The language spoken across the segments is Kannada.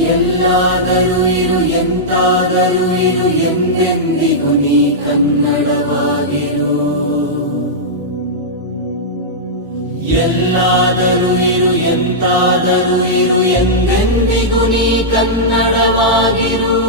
ಎಲ್ಲಾದರೂ ಇರು ಎಂತಾದರೂ ಇರು ಎಂದೆಂದಿಗೂ ನೀ ಕನ್ನಡವಾಗಿರು. ಎಲ್ಲಾದರೂ ಇರು ಎಂತಾದರೂ ಇರು ಎಂದೆಂದಿಗೂ ನೀ ಕನ್ನಡವಾಗಿರು.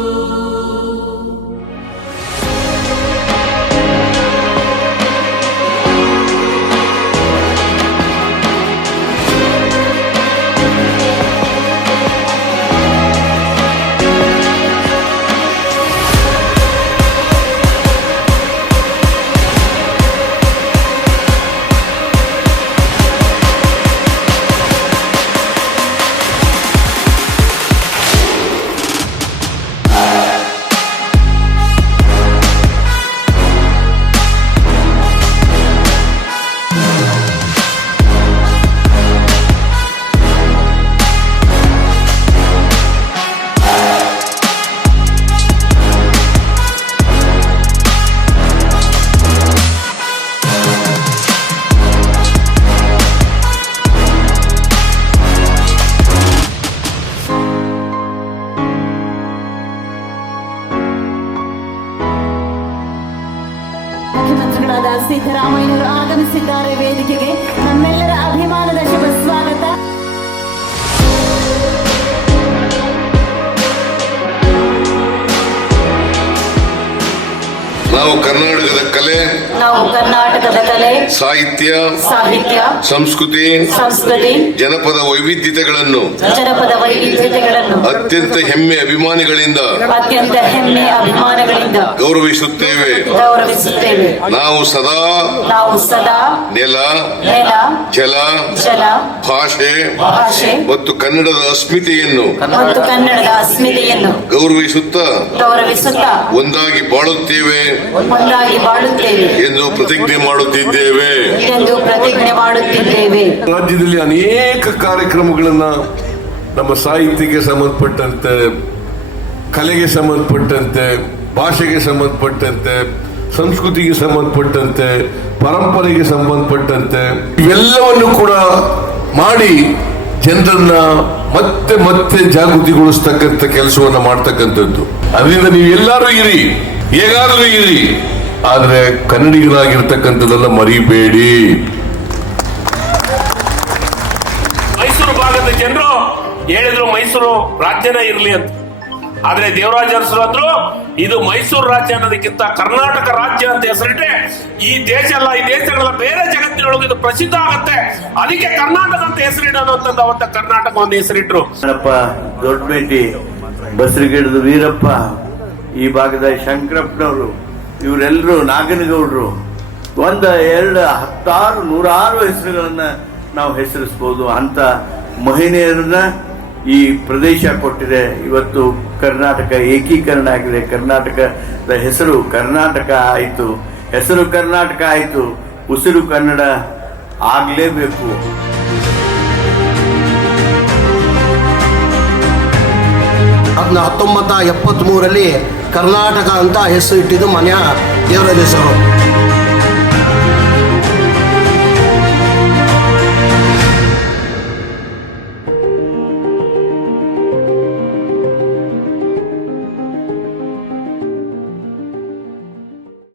ಮುಖ್ಯಮಂತ್ರಿಗಳಾದ ಸಿದ್ದರಾಮಯ್ಯನವರು ಆಗಮಿಸಿದ್ದಾರೆ. ವೇದಿಕೆಗೆ ನಮ್ಮೆಲ್ಲರ ಅಭಿಮಾನದ ಶುಭ ಸ್ವಾಗತ. ನಾವು ಕರ್ನಾಟಕದ ಕಲೆ, ಸಾಹಿತ್ಯ, ಸಂಸ್ಕೃತಿ, ಜನಪದ ವೈವಿಧ್ಯತೆಗಳನ್ನು ಅತ್ಯಂತ ಹೆಮ್ಮೆ ಅಭಿಮಾನಿಗಳಿಂದ ಗೌರವಿಸುತ್ತೇವೆ. ನಾವು ಸದಾ ನೆಲ, ಜಲ, ಭಾಷೆ ಮತ್ತು ಕನ್ನಡದ ಅಸ್ಮಿತೆಯನ್ನು ಗೌರವಿಸುತ್ತಾ ಒಂದಾಗಿ ಬಾಳುತ್ತೇವೆ ಎಂದು ಪ್ರತಿಜ್ಞೆ ಮಾಡುತ್ತಿದ್ದೇವೆ. ರಾಜ್ಯದಲ್ಲಿ ಅನೇಕ ಕಾರ್ಯಕ್ರಮಗಳನ್ನ ನಮ್ಮ ಸಾಹಿತ್ಯಕ್ಕೆ ಸಂಬಂಧಪಟ್ಟಂತೆ, ಕಲೆಗೆ ಸಂಬಂಧಪಟ್ಟಂತೆ, ಭಾಷೆಗೆ ಸಂಬಂಧಪಟ್ಟಂತೆ, ಸಂಸ್ಕೃತಿಗೆ ಸಂಬಂಧಪಟ್ಟಂತೆ, ಪರಂಪರೆಗೆ ಸಂಬಂಧಪಟ್ಟಂತೆ ಇವೆಲ್ಲವನ್ನು ಕೂಡ ಮಾಡಿ ಜನರನ್ನ ಮತ್ತೆ ಮತ್ತೆ ಜಾಗೃತಿಗೊಳಿಸ್ತಕ್ಕಂಥ ಕೆಲಸವನ್ನ ಮಾಡ್ತಕ್ಕಂಥದ್ದು. ಅದರಿಂದ ನೀವು ಎಲ್ಲರೂ ಇರಿ, ಹೇಗಾದ್ರೂ ಇರಿ, ಆದ್ರೆ ಕನ್ನಡಿಗರಾಗಿರ್ತಕ್ಕಂಥದ್ದೆಲ್ಲ ಮರಿಬೇಡಿ. ಮೈಸೂರು ಭಾಗದ ಜನರು ಹೇಳಿದ್ರು ಮೈಸೂರು ರಾಜ್ಯನೇ ಇರ್ಲಿ ಅಂತ. ಆದ್ರೆ ದೇವರಾಜ ಅರಸರು ಅಂದ್ರು ಇದು ಮೈಸೂರು ರಾಜ್ಯ ಅನ್ನೋದಕ್ಕಿಂತ ಕರ್ನಾಟಕ ರಾಜ್ಯ ಅಂತ ಹೆಸರಿಟ್ರೆ ಈ ದೇಶ ಅಲ್ಲ, ಈ ದೇಶಗಳ ಬೇರೆ ಜಗತ್ತಿನೊಳಗೆ ಇದು ಪ್ರಸಿದ್ಧ ಆಗತ್ತೆ. ಅದಕ್ಕೆ ಕರ್ನಾಟಕ ಅಂತ ಹೆಸರಿಡೋಣ ಅಂತಂದು ಅವತ್ತ ಕರ್ನಾಟಕ ಒಂದು ಹೆಸರಿಟ್ರು. ದೊಡ್ಡಬೇಟಿ, ಬಸರಿಗಿಡದ ವೀರಪ್ಪ, ಈ ಭಾಗದ ಶಂಕರಪ್ಪನವರು, ಇವರೆಲ್ಲರೂ ನಾಗನಗೌಡರು, ಎರಡು ಹತ್ತಾರು ನೂರಾರು ಹೆಸರುಗಳನ್ನ ನಾವು ಹೆಸರಿಸಬಹುದು. ಅಂತ ಮಹಿಳೆಯರನ್ನ ಈ ಪ್ರದೇಶ ಕೊಟ್ಟಿದೆ. ಇವತ್ತು ಕರ್ನಾಟಕ ಏಕೀಕರಣ ಆಗಿದೆ. ಕರ್ನಾಟಕದ ಹೆಸರು ಕರ್ನಾಟಕ ಆಯಿತು. ಹೆಸರು ಕರ್ನಾಟಕ ಆಯಿತು, ಉಸಿರು ಕನ್ನಡ ಆಗ್ಲೇಬೇಕು. 1973 ಕರ್ನಾಟಕ ಅಂತ ಹೆಸರು ಇಟ್ಟಿದ್ದು ಮನೆಯ ದೇವರಾಜ ಹೆಸರು.